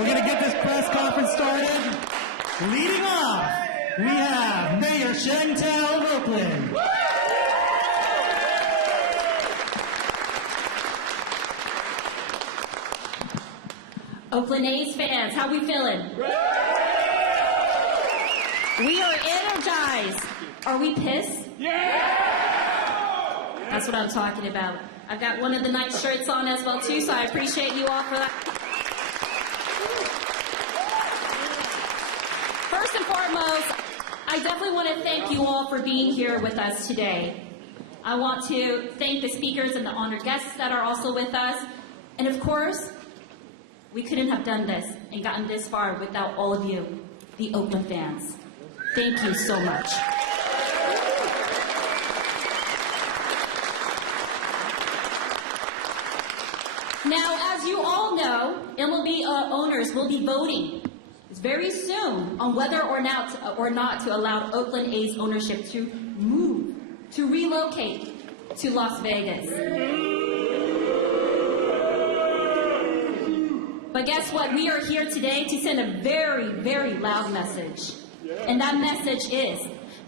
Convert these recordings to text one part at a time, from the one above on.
We're going to get this press conference started. Leading off, we have Mayor Sheng Thao of Oakland. Oakland A's fans, how we feeling? We are energized. Are we pissed? Yeah! That's what I'm talking about. I've got one of the nice shirts on as well too, so I appreciate you all for that. First and foremost, I definitely want to thank you all for being here with us today. I want to thank the speakers and the honored guests that are also with us. And of course, we couldn't have done this and gotten this far without all of you, the Oakland fans. Thank you so much. Now, as you all know, MLB owners will be voting very soon on whether or not to allow Oakland A's ownership to move, to relocate to Las Vegas. But guess what? We are here today to send a very, very loud message. And that message is,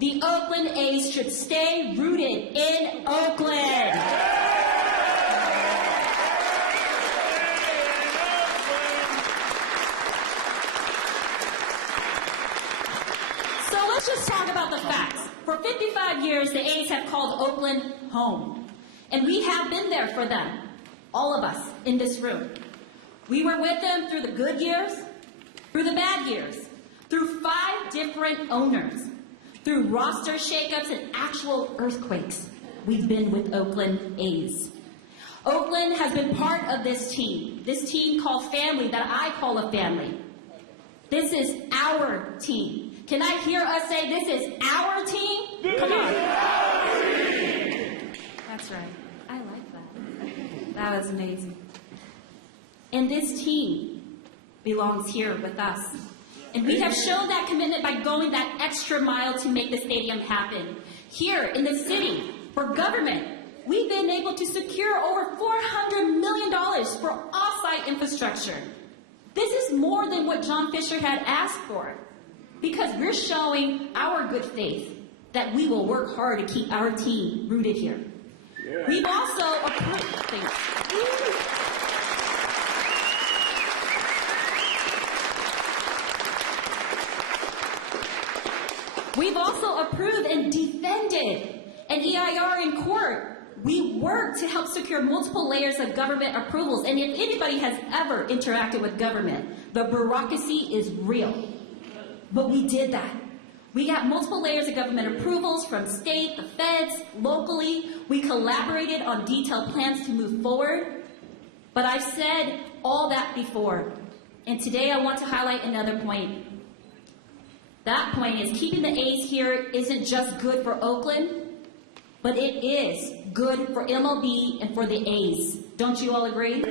the Oakland A's should stay rooted in Oakland. So let's just talk about the facts. For 55 years, the A's have called Oakland home. And we have been there for them, all of us in this room. We were with them through the good years, through the bad years, through 5 different owners, through roster shakeups and actual earthquakes. We've been with Oakland A's. Oakland has been part of this team called family that I call a family. This is our team. Can I hear us say this is our team? Come on. That's right. I like that. That was amazing. And this team belongs here with us. And we have shown that commitment by going that extra mile to make the stadium happen. Here in the city, for government, we've been able to secure over $400 million for off-site infrastructure. This is more than what John Fisher had asked for, because we're showing our good faith that we will work hard to keep our team rooted here. Yeah. We've also approved things. We've also approved and defended an EIR in court. We work to help secure multiple layers of government approvals. And if anybody has ever interacted with government, the bureaucracy is real. But we did that. We got multiple layers of government approvals from state, the feds, locally. We collaborated on detailed plans to move forward. But I've said all that before. And today I want to highlight another point. That point is keeping the A's here isn't just good for Oakland, but it is good for MLB and for the A's. Don't you all agree?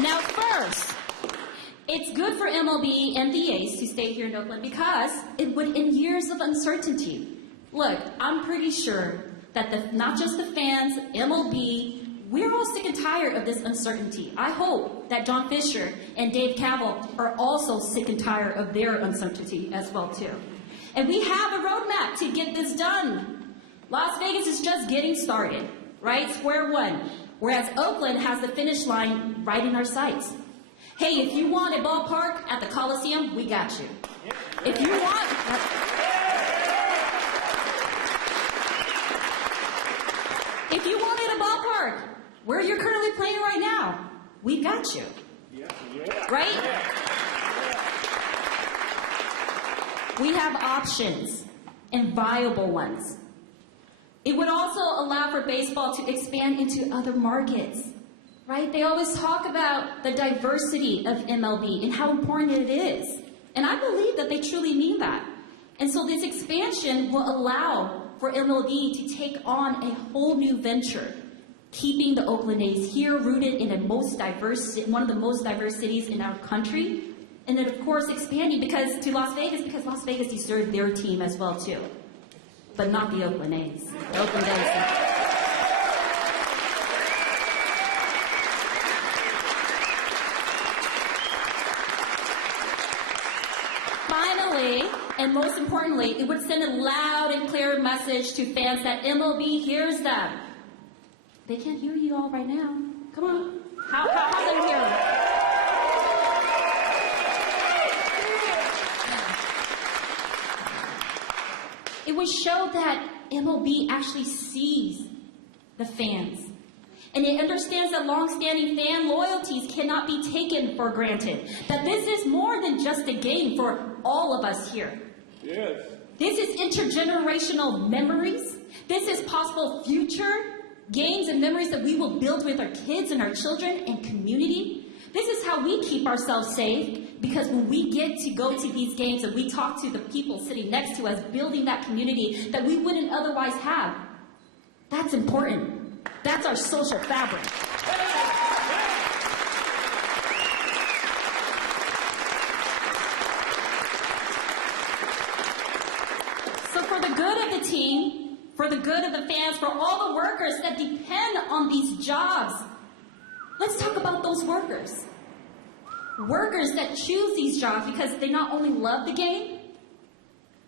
Now first, it's good for MLB and the A's to stay here in Oakland because it would end years of uncertainty. Look, I'm pretty sure that not just the fans, MLB, we're all sick and tired of this uncertainty. I hope that John Fisher and Dave Cavill are also sick and tired of their uncertainty as well too. And we have a roadmap to get this done. Las Vegas is just getting started, right? Square one. Whereas Oakland has the finish line right in our sights. Hey, if you want a ballpark at the Coliseum, we got you. If you want... If you wanted a ballpark where you're currently playing right now, we've got you. Right? We have options and viable ones. It would also allow for baseball to expand into other markets. Right? They always talk about the diversity of MLB and how important it is. And I believe that they truly mean that. And so this expansion will allow for MLB to take on a whole new venture, keeping the Oakland A's here rooted in one of the most diverse cities in our country, and then of course expanding to Las Vegas because Las Vegas deserves their team as well too. but not the Oakland A's. The Oakland A's. Finally, and most importantly, it would send a loud and clear message to fans that MLB hears them. They can't hear you all right now. Come on. How they hear them? It would show that MLB actually sees the fans. And it understands that long-standing fan loyalties cannot be taken for granted. That this is more than just a game for all of us here. Yes. This is intergenerational memories. This is possible future games and memories that we will build with our kids and our children and community. This is how we keep ourselves safe, because when we get to go to these games and we talk to the people sitting next to us, building that community that we wouldn't otherwise have, that's important. That's our social fabric. So for the good of the team, for the good of the fans, for all the workers that depend on these jobs, let's talk about those workers. Workers that choose these jobs because they not only love the game,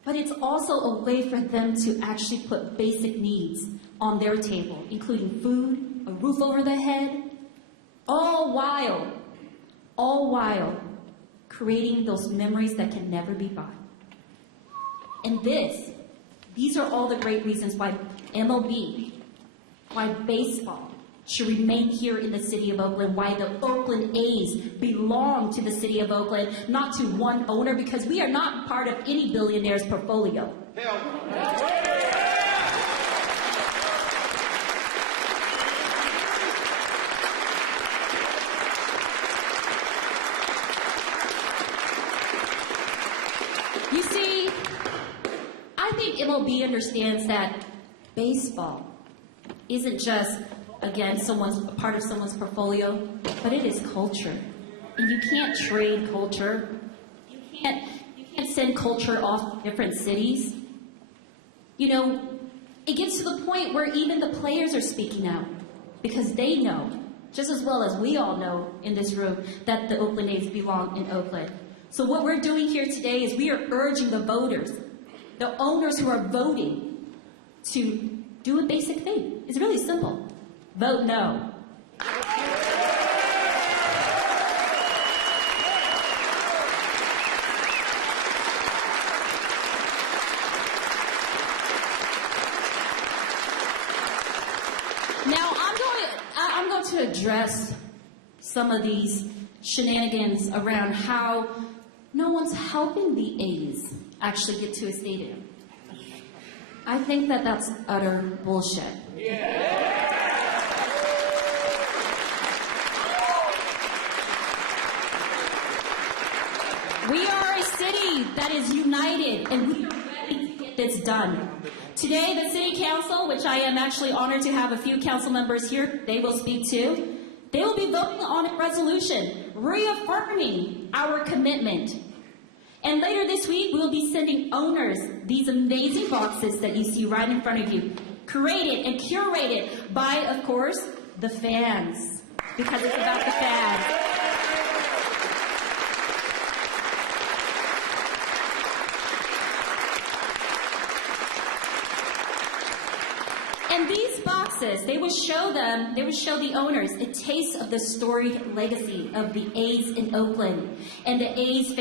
but it's also a way for them to actually put basic needs on their table, including food, a roof over their head, all while creating those memories that can never be bought. And these are all the great reasons why MLB, why baseball should remain here in the City of Oakland, why the Oakland A's belong to the City of Oakland, not to one owner, because we are not part of any billionaire's portfolio. You see, I think MLB understands that baseball isn't just, again, part of someone's portfolio, but it is culture. And you can't trade culture. You can't send culture off to different cities. You know, it gets to the point where even the players are speaking out, because they know, just as well as we all know in this room, that the Oakland A's belong in Oakland. So what we're doing here today is we are urging the voters, the owners who are voting, to do a basic thing. It's really simple. Vote no. Now, I'm going to address some of these shenanigans around how no one's helping the A's actually get to a stadium. I think that that's utter bullshit. We are a city that is united, and we are ready to get this done. Today, the City Council, which I am actually honored to have a few council members here, they will speak to. They will be voting on a resolution reaffirming our commitment. And later this week, we will be sending owners these amazing boxes that you see right in front of you, created and curated by, of course, the fans, because it's about the fans. And these boxes, they would show the owners a taste of the storied legacy of the A's in Oakland and the A's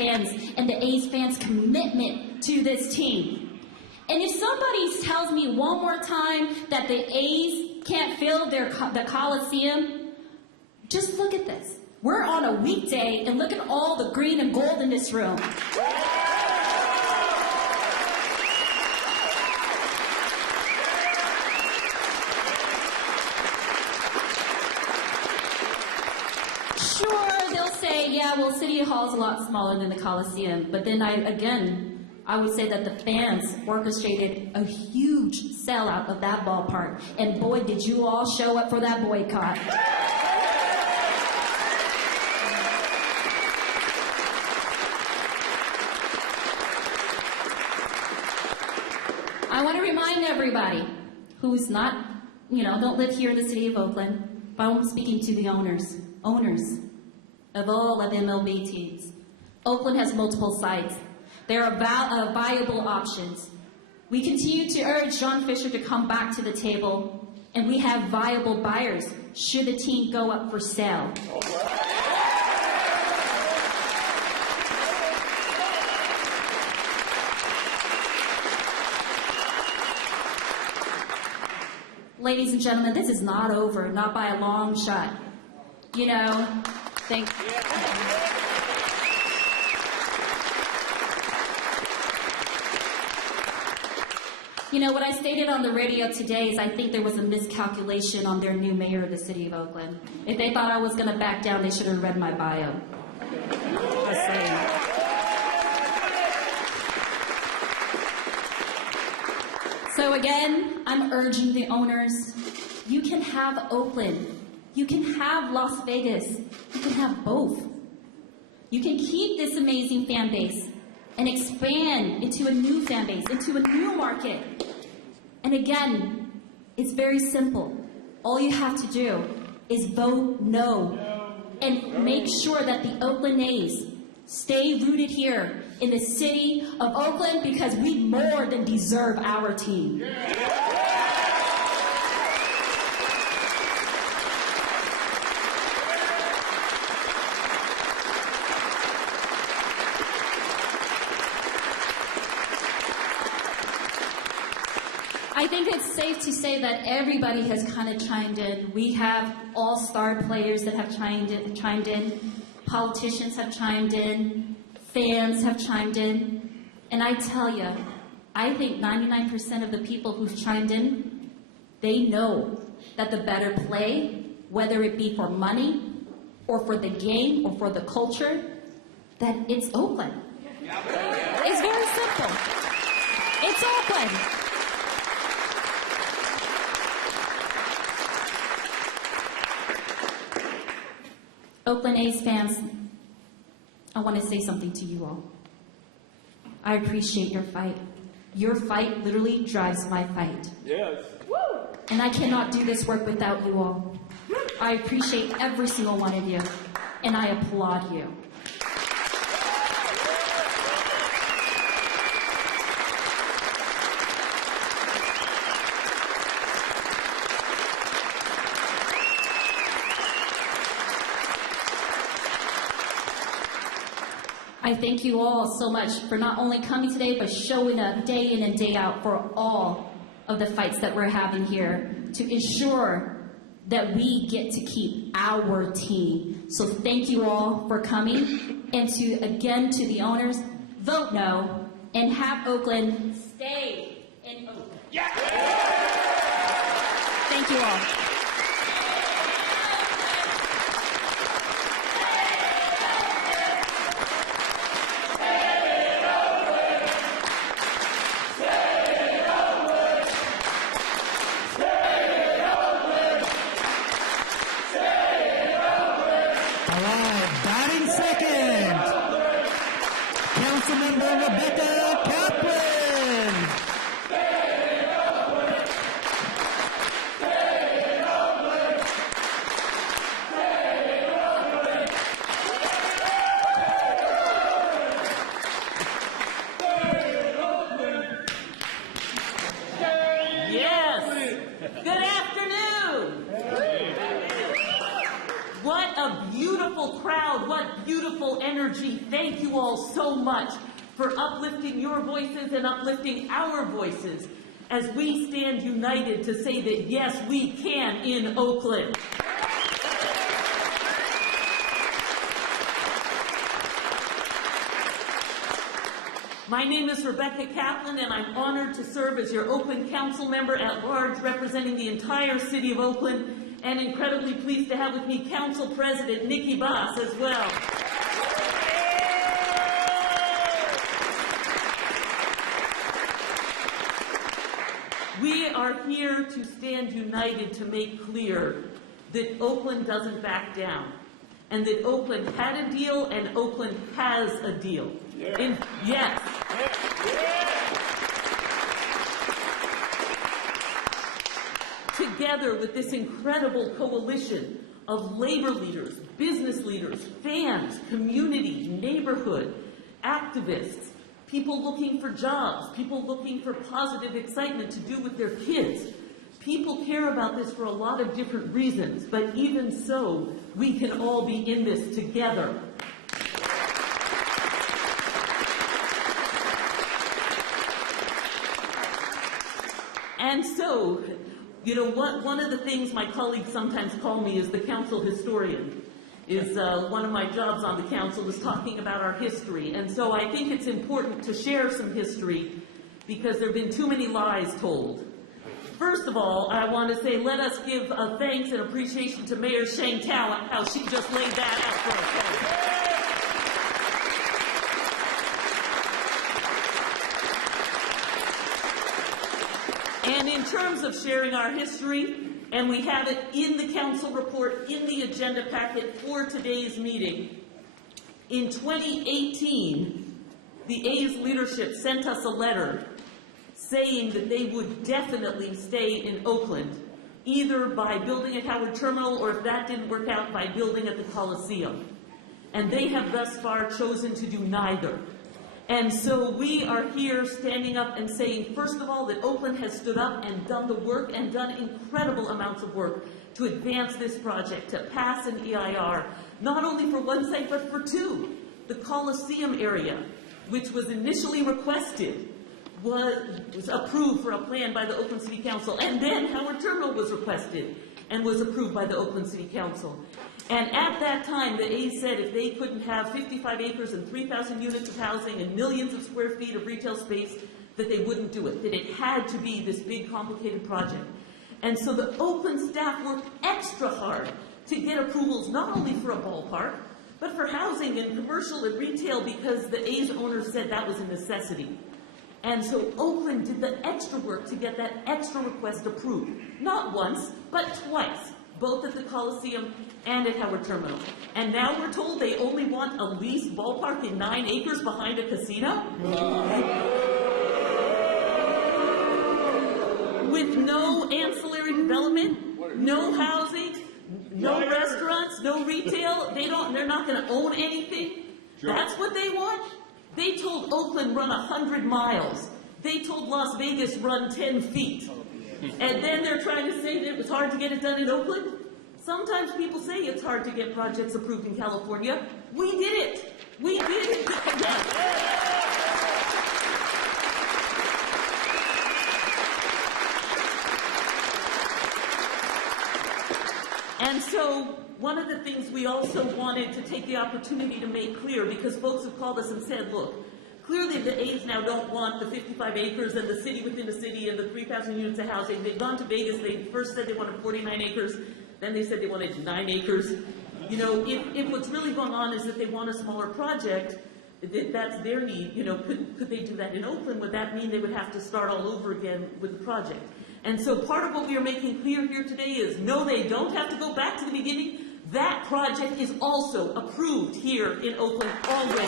fans' commitment to this team. And if somebody tells me one more time that the A's can't fill the Coliseum, just look at this. We're on a weekday and look at all the green and gold in this room. Yeah, well, City Hall is a lot smaller than the Coliseum, but then I would say that the fans orchestrated a huge sellout of that ballpark, and boy, did you all show up for that boycott. I want to remind everybody who's not, don't live here in the city of Oakland, but I'm speaking to the owners of all of MLB teams. Oakland has multiple sites. There are viable options. We continue to urge John Fisher to come back to the table, and we have viable buyers should the team go up for sale. Ladies and gentlemen, this is not over, not by a long shot. Thank you. What I stated on the radio today is I think there was a miscalculation on their new mayor of the city of Oakland. If they thought I was going to back down, they should have read my bio. Just saying. So again, I'm urging the owners, you can have Oakland. You can have Las Vegas. You can have both. You can keep this amazing fan base and expand into a new fan base, into a new market. And again, it's very simple. All you have to do is vote no and make sure that the Oakland A's stay rooted here in the city of Oakland because we more than deserve our team. I think it's safe to say that everybody has kind of chimed in. We have all-star players that have chimed in. Politicians have chimed in. Fans have chimed in. And I tell you, I think 99% of the people who've chimed in, they know that the better play, whether it be for money or for the game or for the culture, that it's Oakland. It's very simple. It's Oakland. Oakland A's fans, I want to say something to you all. I appreciate your fight. Your fight literally drives my fight. Yes. Woo! And I cannot do this work without you all. I appreciate every single one of you, and I applaud you. I thank you all so much for not only coming today, but showing up day in and day out for all of the fights that we're having here to ensure that we get to keep our team. So thank you all for coming. And again, to the owners, vote no and have Oakland stay in Oakland. Yeah. Thank you all. Councilmember Kaplan. Yes. Good afternoon. What a beautiful crowd. What beautiful energy. Thank you all so much for uplifting your voices and uplifting our voices as we stand united to say that, yes, we can in Oakland. My name is Rebecca Kaplan, and I'm honored to serve as your Oakland Council member at large representing the entire city of Oakland, and incredibly pleased to have with me Council President Nikki as well. We are here to stand united to make clear that Oakland doesn't back down, and that Oakland had a deal and Oakland has a deal. Yes. together with this incredible coalition of labor leaders, business leaders, fans, community, neighborhood, activists, people looking for jobs, people looking for positive excitement to do with their kids. People care about this for a lot of different reasons, but even so, we can all be in this together. And so, you know, one of the things my colleagues sometimes call me is the council historian. One of my jobs on the council is talking about our history. And so I think it's important to share some history because there have been too many lies told. First of all, I want to say let us give thanks and appreciation to Mayor Sheng Thao on how she just laid that out for us. And in terms of sharing our history, and we have it in the council report, in the agenda packet for today's meeting. In 2018, the A's leadership sent us a letter saying that they would definitely stay in Oakland, either by building at Howard Terminal or if that didn't work out, by building at the Coliseum. And they have thus far chosen to do neither. And so we are here standing up and saying, first of all, that Oakland has stood up and done the work and done incredible amounts of work to advance this project, to pass an EIR, not only for one site, but for two. The Coliseum area, which was initially requested, was approved for a plan by the Oakland City Council, and then Howard Terminal was requested and was approved by the Oakland City Council. And at that time, the A's said if they couldn't have 55 acres and 3,000 units of housing and millions of square feet of retail space, that they wouldn't do it, that it had to be this big, complicated project. And so the Oakland staff worked extra hard to get approvals not only for a ballpark, but for housing and commercial and retail, because the A's owners said that was a necessity. And so Oakland did the extra work to get that extra request approved. Not once, but twice, both at the Coliseum and at Howard Terminal. And now we're told they only want a leased ballpark in 9 acres behind a casino? With no ancillary development, no housing, no restaurants, no retail. They're not going to own anything. That's what they want? They told Oakland run 100 miles. They told Las Vegas run 10 feet. And then they're trying to say that it was hard to get it done in Oakland? Sometimes people say it's hard to get projects approved in California. We did it. We did it. And so one of the things we also wanted to take the opportunity to make clear, because folks have called us and said, look, clearly the A's now don't want the 55 acres and the city within the city and the 3,000 units of housing. They've gone to Vegas. They first said they wanted 49 acres. Then they said they wanted 9 acres. You know, if what's really going on is that they want a smaller project, that's their need. You know, could they do that in Oakland? Would that mean they would have to start all over again with the project? And so part of what we are making clear here today is, no, they don't have to go back to the beginning. That project is also approved here in Oakland already.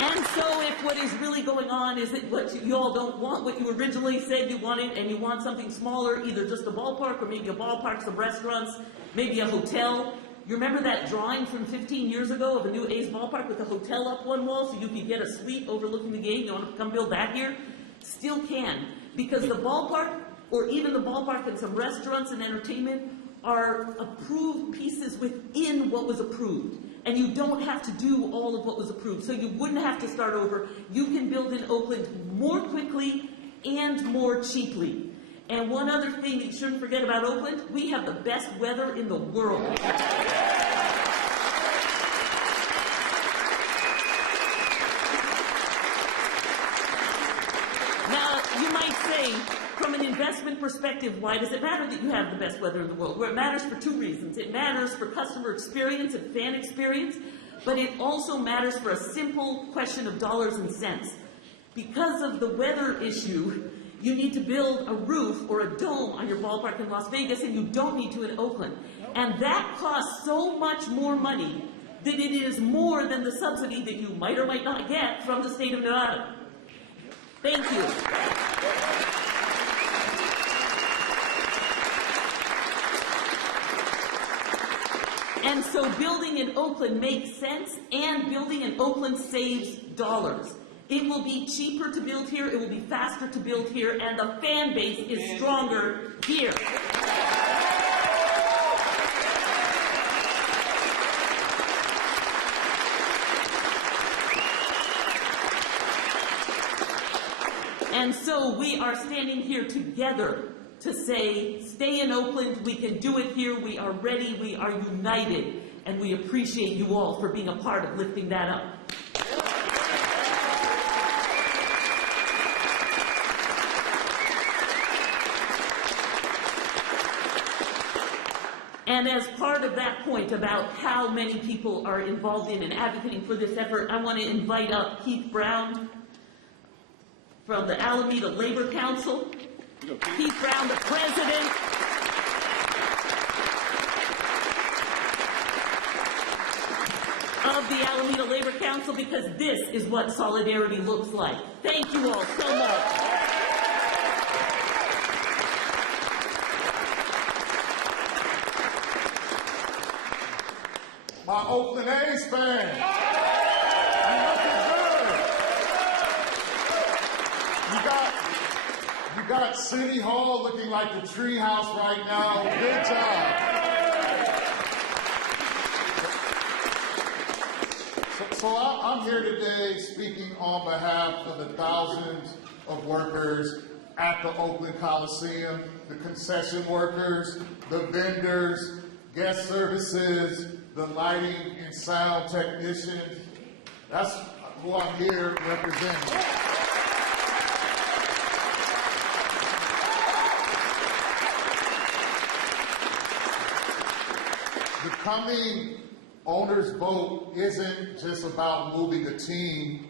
And so if what is really going on is that what you all don't want, what you originally said you wanted, and you want something smaller, either just a ballpark or maybe a ballpark, some restaurants, maybe a hotel. You remember that drawing from 15 years ago of a new A's ballpark with a hotel up one wall so you could get a suite overlooking the game? You want to come build that here? Still can, because the ballpark, or even the ballpark and some restaurants and entertainment, are approved pieces within what was approved. And you don't have to do all of what was approved. So you wouldn't have to start over. You can build in Oakland more quickly and more cheaply. And one other thing that you shouldn't forget about Oakland, we have the best weather in the world. Now, you might say, from an investment perspective, why does it matter that you have the best weather in the world? Well, it matters for two reasons. It matters for customer experience and fan experience, but it also matters for a simple question of dollars and cents. Because of the weather issue, you need to build a roof or a dome on your ballpark in Las Vegas, and you don't need to in Oakland. And that costs so much more money that it is more than the subsidy that you might or might not get from the state of Nevada. Thank you. And so building in Oakland makes sense, and building in Oakland saves dollars. It will be cheaper to build here, it will be faster to build here, and the fan base is stronger here. And so we are standing here together to say, stay in Oakland, we can do it here, we are ready, we are united, and we appreciate you all for being a part of lifting that up. And as part of that point about how many people are involved in and advocating for this effort, I want to invite up Keith Brown from the Alameda Labor Council. Keith Brown, the president. Of the Alameda Labor Council, because this is what solidarity looks like. Thank you all so much. My Oakland A's fans, you looking good. You got City Hall looking like the treehouse right now. Good job. So I'm here today speaking on behalf of the thousands of workers at the Oakland Coliseum, the concession workers, the vendors, guest services, the lighting and sound technicians. That's who I'm here representing. The coming owners' vote isn't just about moving a team.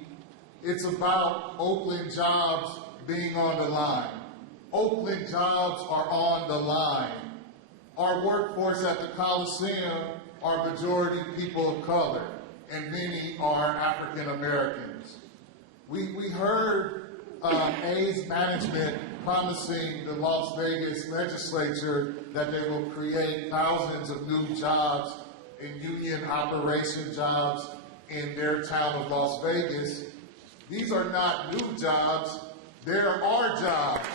It's about Oakland jobs being on the line. Oakland jobs are on the line. Our workforce at the Coliseum are majority people of color, and many are African Americans. We heard A's management promising the Las Vegas legislature that they will create thousands of new jobs and union operation jobs in their town of Las Vegas. These are not new jobs, they're our jobs.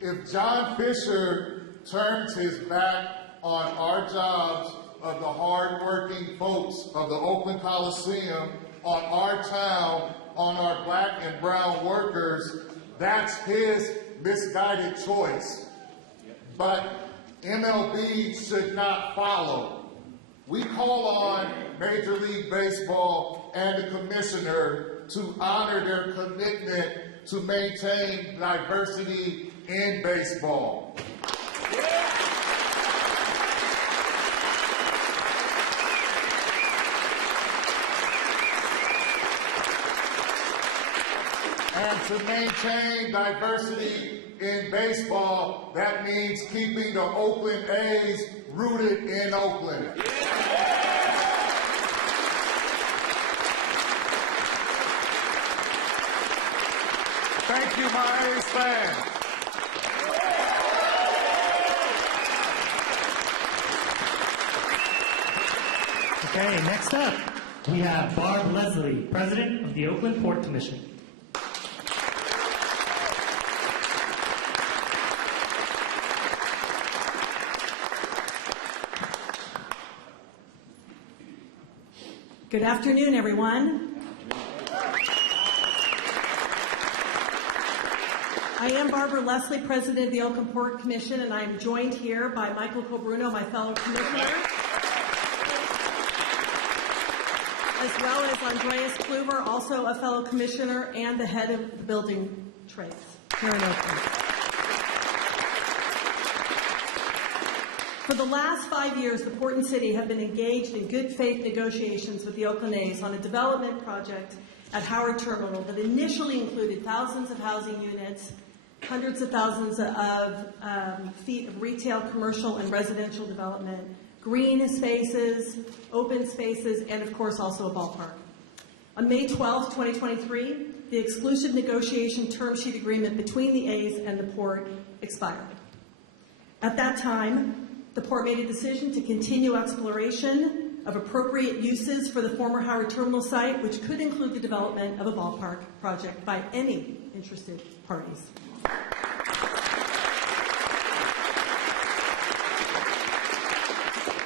If John Fisher turns his back on our jobs of the hard-working folks of the Oakland Coliseum, on our town, on our black and brown workers, that's his misguided choice. But MLB should not follow. We call on Major League Baseball and the commissioner to honor their commitment to maintain diversity in baseball. And to maintain diversity in baseball, that means keeping the Oakland A's rooted in Oakland. Thank you, my A's fans. Okay, next up, we have Barb Leslie, President of the Oakland Port Commission. Good afternoon, everyone. I am Barbara Leslie, President of the Oakland Port Commission, and I am joined here by Michael Colbruno, my fellow commissioner, as well as Andreas Kluver, also a fellow commissioner and the head of the building trades here in Oakland. For the last 5 years, the Port and City have been engaged in good faith negotiations with the Oakland A's on a development project at Howard Terminal that initially included thousands of housing units, hundreds of thousands of feet of retail, commercial, and residential development, green spaces, open spaces, and of course also a ballpark. On May 12, 2023, the exclusive negotiation term sheet agreement between the A's and the Port expired. At that time, the Port made a decision to continue exploration of appropriate uses for the former Howard Terminal site, which could include the development of a ballpark project by any interested parties.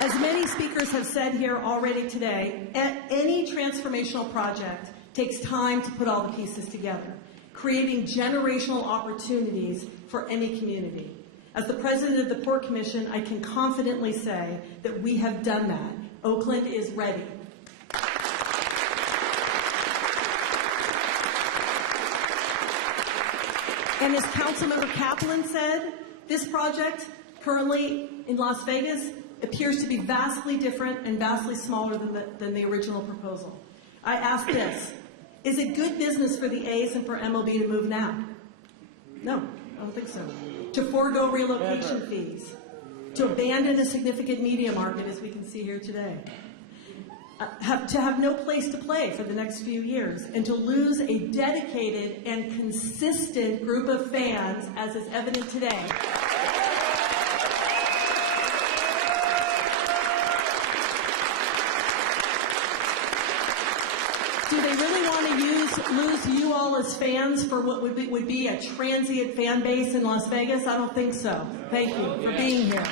As many speakers have said here already today, any transformational project takes time to put all the pieces together, creating generational opportunities for any community. As the president of the Port Commission, I can confidently say that we have done that. Oakland is ready. And as Councilmember Kaplan said, this project currently in Las Vegas appears to be vastly different and vastly smaller than the original proposal. I ask this, is it good business for the A's and for MLB to move now? No, I don't think so. To forego relocation fees, to abandon a significant media market, as we can see here today, to have no place to play for the next few years, and to lose a dedicated and consistent group of fans, as is evident today. Do they really want to lose you all as fans for what would be a transient fan base in Las Vegas? I don't think so. Thank you for being here.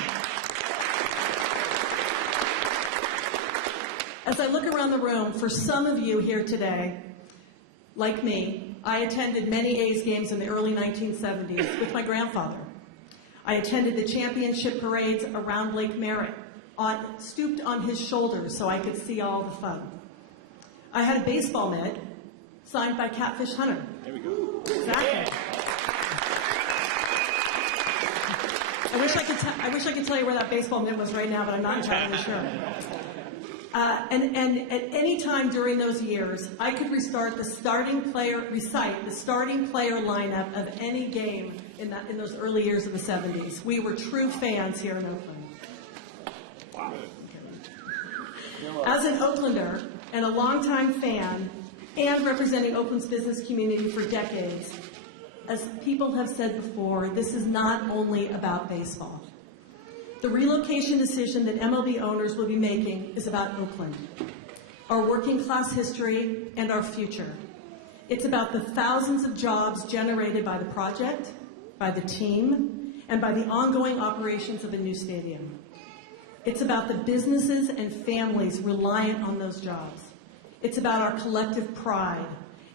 As I look around the room, for some of you here today, like me, I attended many A's games in the early 1970s with my grandfather. I attended the championship parades around Lake Merritt, stooped on his shoulders so I could see all the fun. I had a baseball mitt signed by Catfish Hunter. There we go. Exactly. I wish I could tell you where that baseball mitt was right now, but I'm not entirely sure. And at any time during those years, I could recite the starting player lineup of any game in those early years of the 70s. We were true fans here in Oakland. Wow. As an Oaklander and a longtime fan and representing Oakland's business community for decades, as people have said before, this is not only about baseball. The relocation decision that MLB owners will be making is about Oakland, our working class history, and our future. It's about the thousands of jobs generated by the project, by the team, and by the ongoing operations of a new stadium. It's about the businesses and families reliant on those jobs. It's about our collective pride,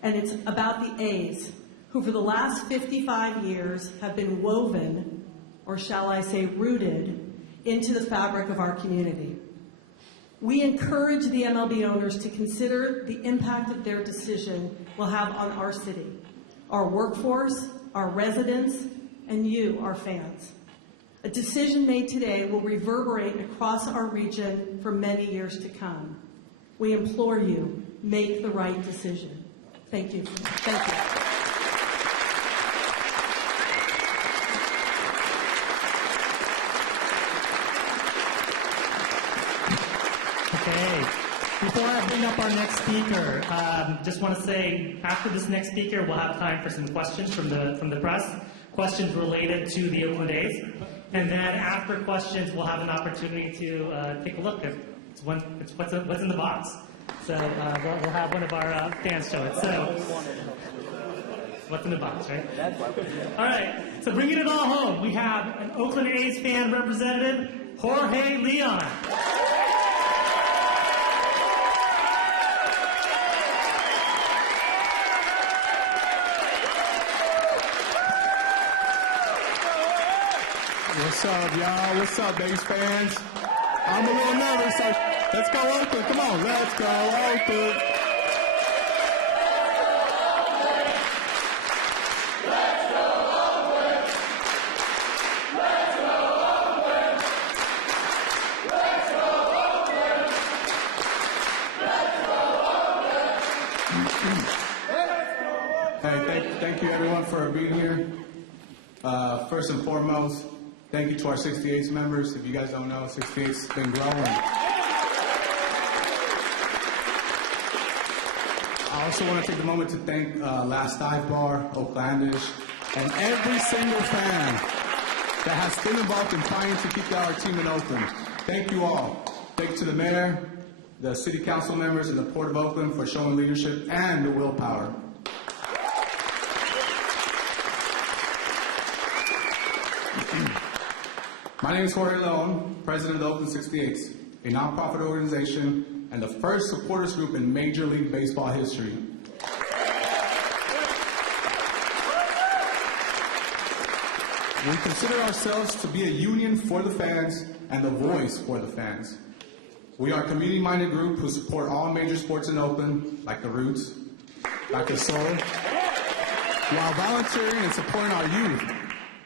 and it's about the A's, who for the last 55 years have been woven, or shall I say rooted, into the fabric of our community. We encourage the MLB owners to consider the impact of their decision will have on our city, our workforce, our residents, and you, our fans. A decision made today will reverberate across our region for many years to come. We implore you, make the right decision. Thank you. Thank you. Okay. Before I bring up our next speaker, just want to say after this next speaker, we'll have time for some questions from the press, questions related to the Oakland A's, and then after questions, we'll have an opportunity to take a look at what's in the box. So we'll have one of our fans show it. So what's in the box, right? All right. So bringing it all home, we have an Oakland A's fan representative, Jorge Leon. What's up, y'all? What's up, A's fans? I'm a little nervous, so let's go Oakland. Come on, let's go Oakland. Let's go Oakland. Let's go Oakland. Let's go Oakland. Let's go Oakland. for being here. First and foremost, thank you to our 68s members. If you guys don't know, 68's been growing. I also want to take a moment to thank Last Dive Bar, Oaklandish, and every single fan that has been involved in trying to keep our team in Oakland. Thank you all. Thank you to the mayor, the city council members, and the Port of Oakland for showing leadership and the willpower. My name is Jorge Leon, president of the Oakland 68s, a nonprofit organization and the first supporters group in Major League Baseball history. We consider ourselves to be a union for the fans and the voice for the fans. We are a community-minded group who support all major sports in Oakland, like the Roots, like the Soul, while volunteering and supporting our youth.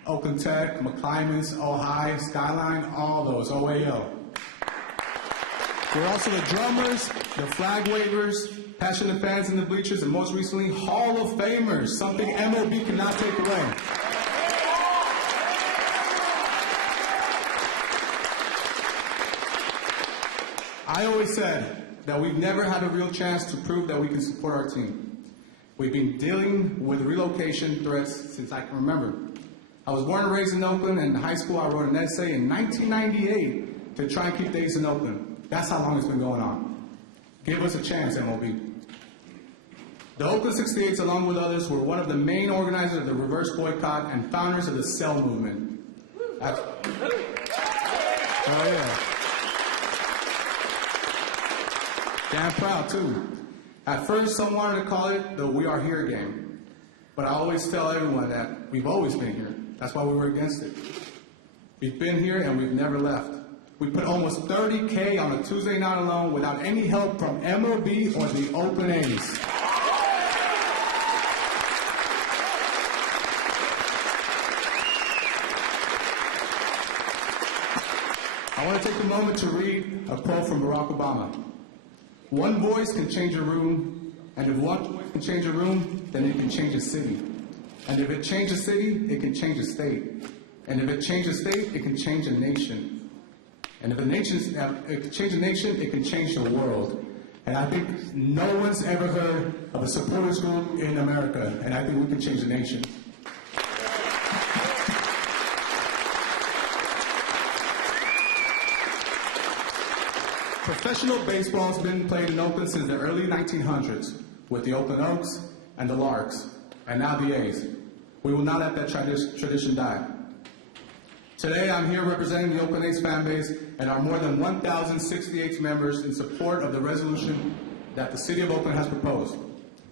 Oakland Tech, McClymonds, Ojai, Skyline, all those, OAO. We're also the drummers, the flag wavers, passionate fans in the bleachers, and most recently, Hall of Famers, something MLB cannot take away. I always said that we've never had a real chance to prove that we can support our team. We've been dealing with relocation threats since I can remember. I was born and raised in Oakland, and in high school I wrote an essay in 1998 to try and keep the A's in Oakland. That's how long it's been going on. Give us a chance, MLB. The Oakland 68s, along with others, were one of the main organizers of the reverse boycott and founders of the Sell movement. Oh, yeah. Damn proud, too. At first, some wanted to call it the We Are Here game. But I always tell everyone that we've always been here. That's why we were against it. We've been here and we've never left. We put almost $30K on a Tuesday night alone without any help from MLB or the Oakland A's. I want to take a moment to read a quote from Barack Obama. One voice can change a room, and if one voice can change a room, then it can change a city. And if it changes a city, it can change a state. And if it changes a state, it can change a nation. And if it can change a nation, it can change the world. And I think no one's ever heard of a supporters group in America, and I think we can change the nation. Professional baseball has been played in Oakland since the early 1900s with the Oakland Oaks and the Larks, and now the A's. We will not let that tradition die. Today, I'm here representing the Oakland A's fan base and our more than 1,068 members in support of the resolution that the City of Oakland has proposed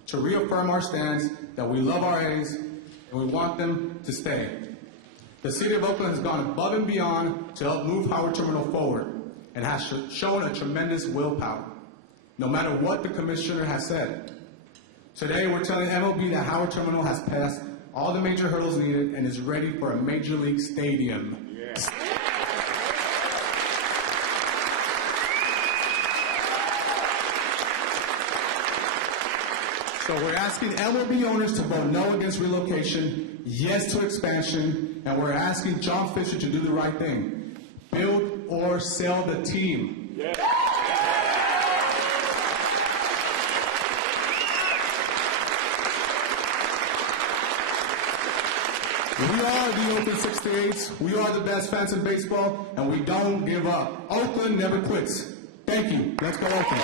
to reaffirm our stance that we love our A's and we want them to stay. The City of Oakland has gone above and beyond to help move Howard Terminal forward and has shown a tremendous willpower, no matter what the commissioner has said. Today, we're telling MLB that Howard Terminal has passed all the major hurdles needed and is ready for a major league stadium. Yeah. So we're asking MLB owners to vote no against relocation, yes to expansion, and we're asking John Fisher to do the right thing. Build or sell the team. Yeah. We are the Oakland 68s. We are the best fans in baseball, and we don't give up. Oakland never quits. Thank you. Let's go, Oakland.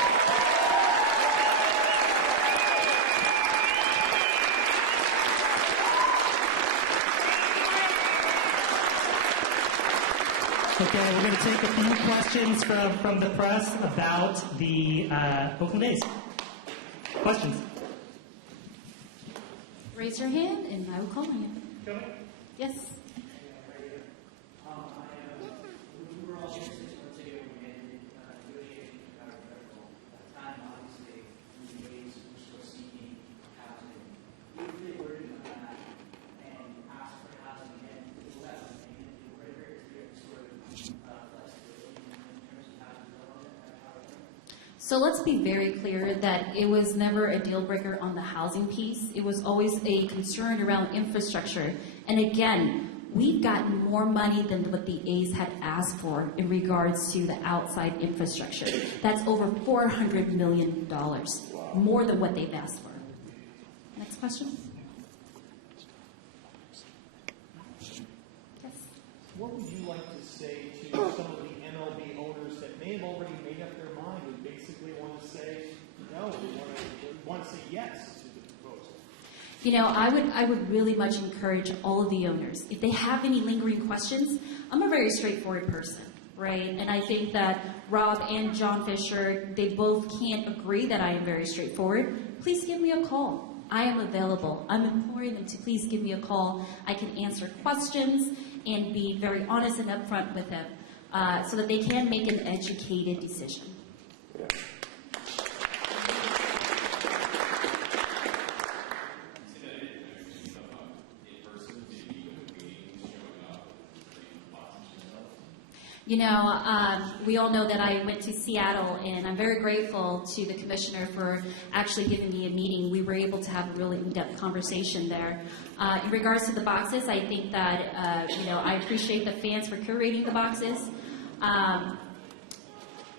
Okay, we're going to take a few questions from the press about the Oakland A's. Questions? Raise your hand and I will call on you. Go ahead. Yes. So let's be very clear that it was never a deal breaker on the housing piece. It was always a concern around infrastructure. And again, we've gotten more money than what the A's had asked for in regards to the outside infrastructure. That's over $400 million, more than what they've asked for. Next question. Yes. What would you like to say to some of the MLB owners that may have already made up their mind and basically want to say no, want to say yes to the proposal? You know, I would really much encourage all of the owners, if they have any lingering questions, I'm a very straightforward person, right? And I think that Rob and John Fisher, they both can't agree that I am very straightforward. Please give me a call. I am available. I'm imploring them to please give me a call. I can answer questions and be very honest and upfront with them so that they can make an educated decision. Yeah. You know, we all know that I went to Seattle, and I'm very grateful to the commissioner for actually giving me a meeting. We were able to have a really in-depth conversation there. In regards to the boxes, I think that, you know, I appreciate the fans for curating the boxes. I'm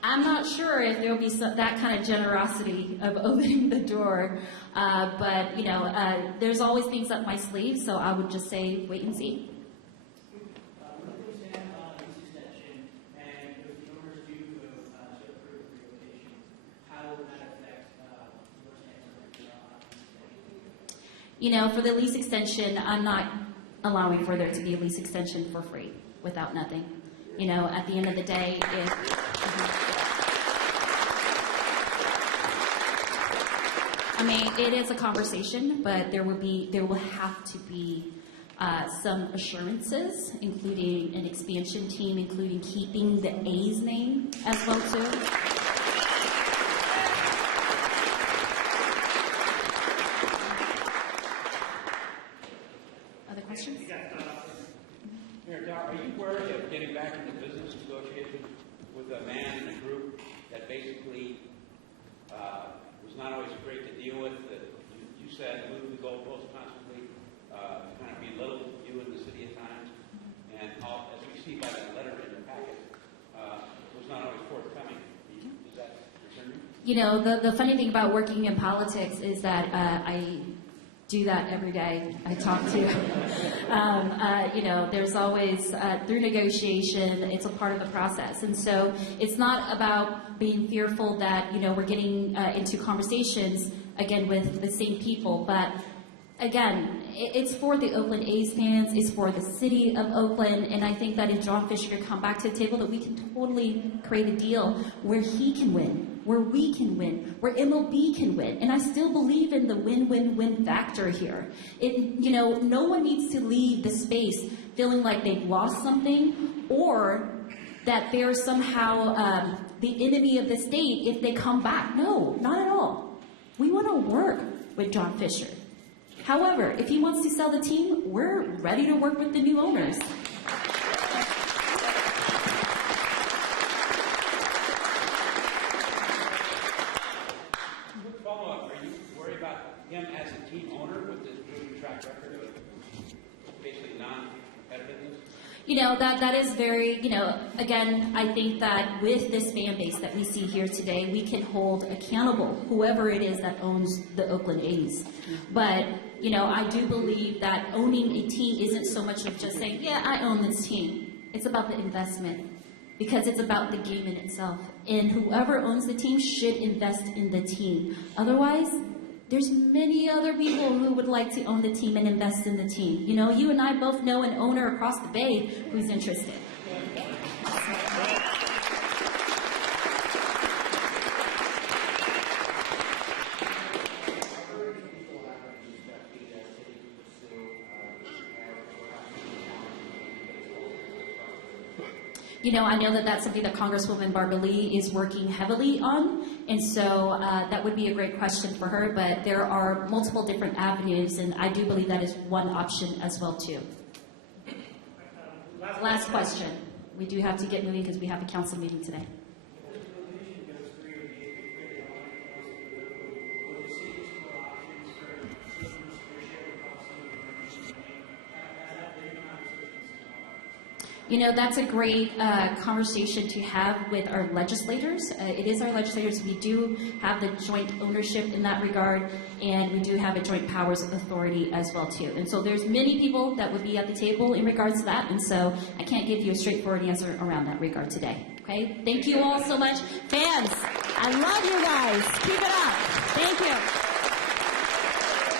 not sure if there will be that kind of generosity of opening the door, but, you know, there's always things up my sleeve, so I would just say wait and see. You know, for the lease extension, I'm not allowing for there to be a lease extension for free, without nothing. You know, at the end of the day, I mean, it is a conversation, but there will have to be some assurances, including an expansion team, including keeping the A's name as well too. Are you worried of getting back into business negotiations with a man in a group that basically was not always great to deal with? That you said move the goalposts constantly, kind of belittled you in the city at times, and as we see by that letter in the packet, was not always forthcoming. Does that concern you? You know, the funny thing about working in politics is that I do that every day. I talk to, you know, there's always, through negotiation, it's a part of the process. And so it's not about being fearful that, you know, we're getting into conversations, again, with the same people. But, again, it's for the Oakland A's fans. It's for the City of Oakland. And I think that if John Fisher could come back to the table, that we can totally create a deal where he can win, where we can win, where MLB can win. And I still believe in the win-win-win factor here. You know, no one needs to leave the space feeling like they've lost something or that they're somehow the enemy of the state if they come back. No, not at all. We want to work with John Fisher. However, if he wants to sell the team, we're ready to work with the new owners. Him as a team owner with this proven track record of basically non-competitiveness? You know, that is very, you know, again, I think that with this fan base that we see here today, we can hold accountable whoever it is that owns the Oakland A's. But, you know, I do believe that owning a team isn't so much of just saying, yeah, I own this team. It's about the investment because it's about the game in itself. And whoever owns the team should invest in the team. Otherwise, there's many other people who would like to own the team and invest in the team. You know, you and I both know an owner across the bay who's interested. You know, I know that that's something that Congresswoman Barb is working heavily on, and so that would be a great question for her, but there are multiple different avenues, and I do believe that is one option as well, too. Last question. We do have to get moving because we have a council meeting today. You know, that's a great conversation to have with our legislators. It is our legislators. We do have the joint ownership in that regard, and we do have a joint powers of authority as well, too. And so there's many people that would be at the table in regards to that, and so I can't give you a straightforward answer around that regard today. Okay? Thank you all so much. Fans, I love you guys. Keep it up. Thank you.